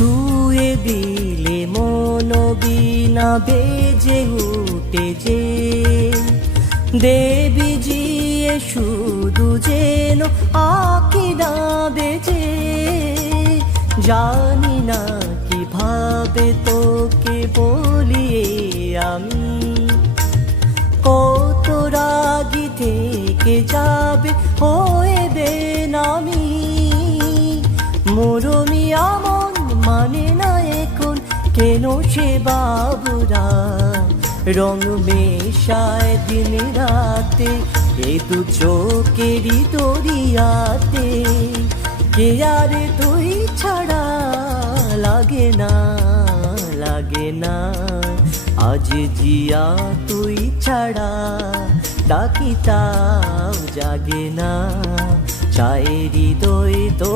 ছুঁয়ে দিলে মন বিনা বেজে উঠে যে দেবী জিয়ে শুধু যেন আঁকি না বেজে। জানি না কিভাবে তোকে বলি আমি, কত রাগি থেকে যাবে হয়ে বেনামি। মরমি আমন মানে না এখন কেন সে বাবুরা, রং মেশায় দিন রাতে এ দু চোখেরই দরিয়াতে। কে আর তুই ছাড়া লাগে না, লাগে না আজ জিয়া তুই ছাড়া ডাকি তাও জাগে না। চাই হৃদয় তো